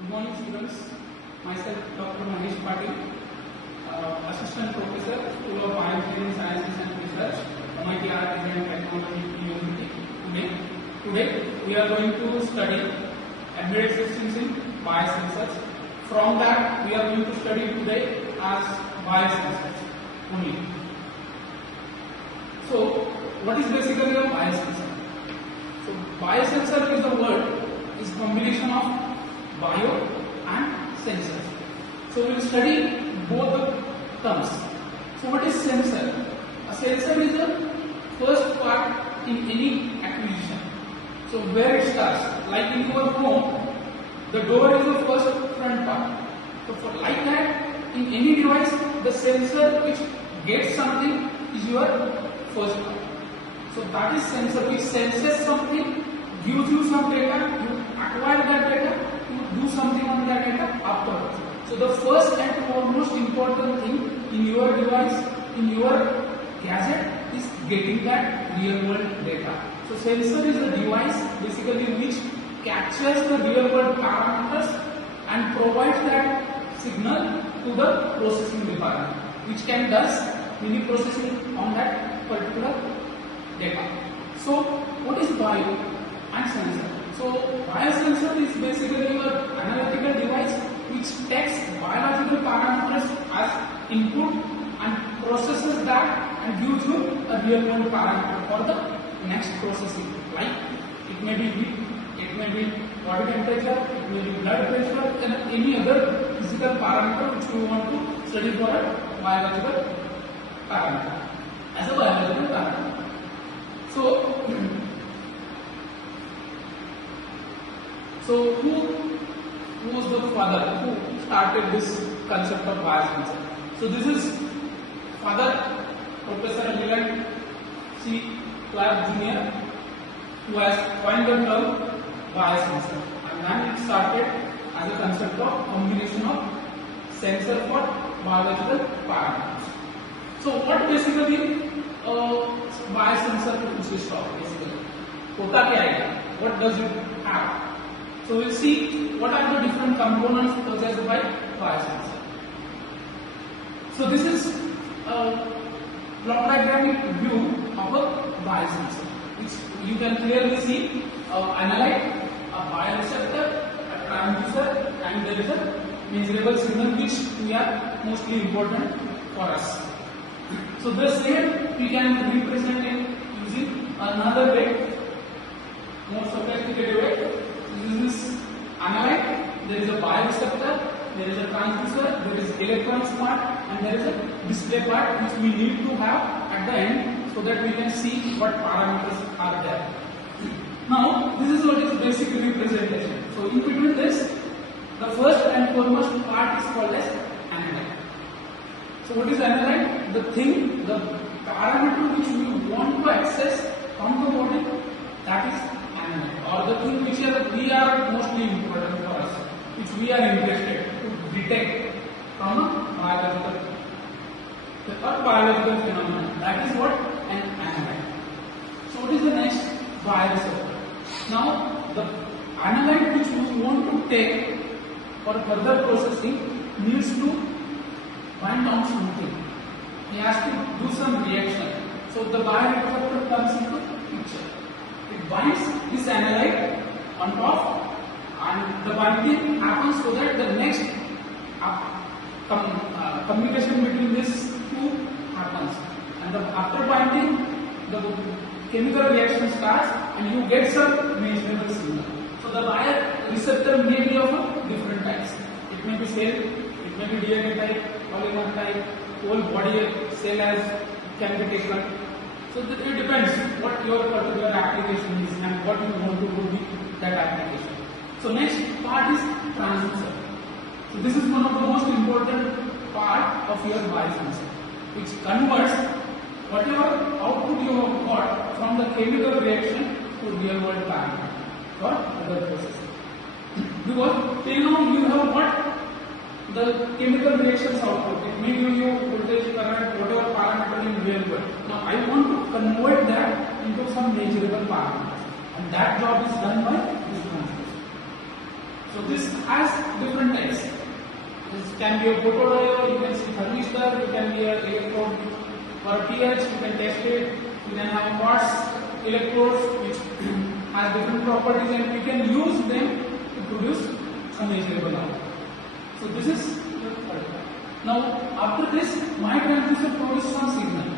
Good morning, students. Myself, Dr. Mahesh Patil, Assistant Professor, School of Bioengineering Sciences and Research, MIT Art and Technology University. Today, we are going to study embedded systems in biosensors. From that, we are going to study today as biosensors only. So, what is basically a biosensor? So, biosensor is a word, is combination of bio and sensors. So we will study both the terms. So what is sensor? A sensor is the first part in any acquisition. So where it starts, like in your home, the door is the first front part. So for like that, in any device, the sensor which gets something is your first part. So that is sensor which senses something, gives you some data, you acquire that data, do something on that data afterwards. So the first and foremost important thing in your device, in your gadget is getting that real world data. So sensor is a device basically which captures the real world parameters and provides that signal to the processing department, which can does mini processing on that particular data. So what is bio and sensor? So biosensor is basically an analytical device which takes biological parameters as input and processes that and gives you a real world parameter for the next processing. Like it may be heat, it may be body temperature, it may be blood pressure, and any other physical parameter which we want to study for a biological parameter as a biological parameter. So who was the father who started this concept of biosensor? So this is father, Professor Leland C. Clark Jr., who has coined the term biosensor, and then it started as a concept of combination of sensor for biological parameters. So what basically biosensor consists of? Basically, hota kya hai? What does it have? So we'll see what are the different components possessed by biosensor. So this is a block diagrammatic view of a biosensor, which you can clearly see analyte, a bioreceptor, a transducer, and there is a measurable signal which we are mostly important for us. So the same we can represent it using another way, more sophisticated way. This is analyte, there is a bioreceptor, there is a transducer, there is electronics part, and there is a display part which we need to have at the end so that we can see what parameters are there. Now, this is what is basic representation. So, in between this, the first and foremost part is called as analyte. So, what is analyte? The thing, the parameter which we want to access from the body, that is analyte, or the thing which we are mostly important for us, which we are interested to detect from a biological phenomenon. That is what an analyte. So what is the next? Bioreceptor. Now the analyte which we want to take for further processing needs to bind on something. He has to do some reaction. So the bioreceptor comes into picture. It binds this analyte on top, and the binding happens so that the next communication between these two happens, and after binding the chemical reaction starts and you get some measurable signal. So the bioreceptor may be of different types. It may be cell, it may be DNA type, polymer type, whole body cell as can be taken. So it depends what your particular application is and what you want to do with that application. So next part is transducer. So this is one of the most important part of your biosensor, which converts whatever output you have got from the chemical reaction to real world parameter for other processing. Because till now you have got the chemical reactions output. It may give you voltage, current, whatever parameter in real world. Now I want to convert that into some measurable parameters, and that job is done by this transducer. So this has different types. This can be a photodiode, you can see thermistor, you can be a electrode for a pH, you can test it, you can have quartz electrodes which has different properties and we can use them to produce some measurable output. So this is the third part. Now after this, my transistor produces some signal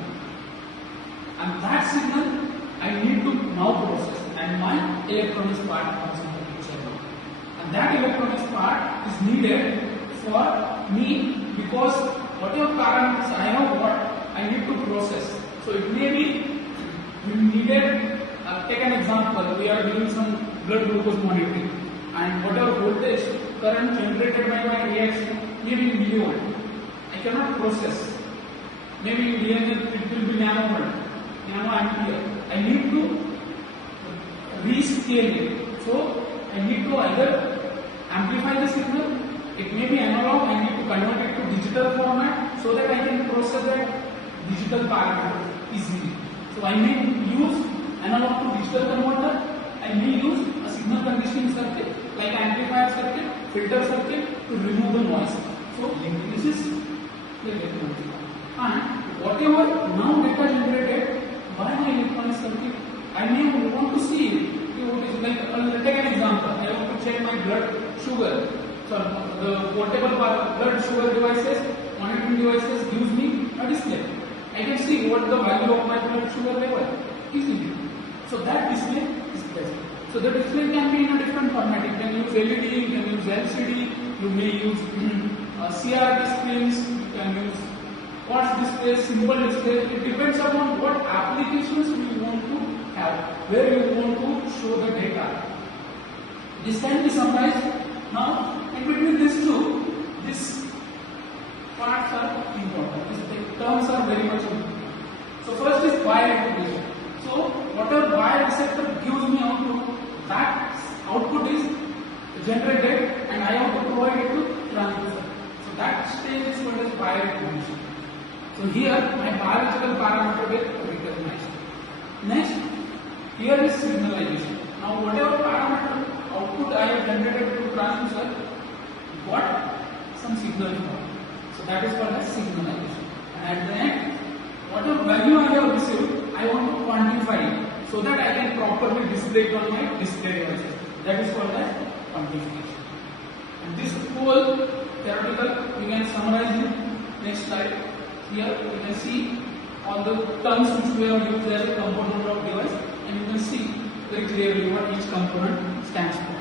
and that signal I need to now process and my electronics part comes into the picture now. And that electronics part is needed for me because whatever parameters I have got, I need to process. So it may be we needed, take an example, we are doing some blood glucose monitoring and whatever voltage current generated by my reaction maybe in millivolt, I cannot process. Maybe it will be nano ampere. I need to rescale it. So I need to either amplify the signal, it may be analog, I need to convert it to digital format so that I can process that digital parameter easily. So I may use analog to digital converter, I may use a signal conditioning circuit like amplifier circuit, filter circuit to remove the noise. So this is the electronic part. And whatever now data generated by my electronic circuit, I may want to see it. Like, take an example. I want to check my blood sugar. So the portable blood sugar devices, monitoring devices gives me a display. I can see what the value of my blood sugar level easily. So that display is present. So the display can be in a different format. You can use LED, you can use LCD, you may use CRT screens, you can use quartz displays, symbol displays. It depends upon what applications we want to have, where you want to show the data. This can be summarized. Now, in between these two, these parts are important. These terms are very much important. So first is bioreactivation. So whatever bioreactor gives me output, that output is generated and I have to provide it to transducer. So that stage is called as bioreactivation. So here my biological parameter will recognize. Next, here is signalization. Now whatever parameter output I have generated to transducer got some signal from. So that is called as signalization. And at the end, whatever value I have received, I want to quantify it so that I can properly display it on my display devices. That is called as quantification. And this whole theoretical we can summarize in next slide. Here you can see all the terms which we have used as a component of device, and you can see very clearly what each component stands for.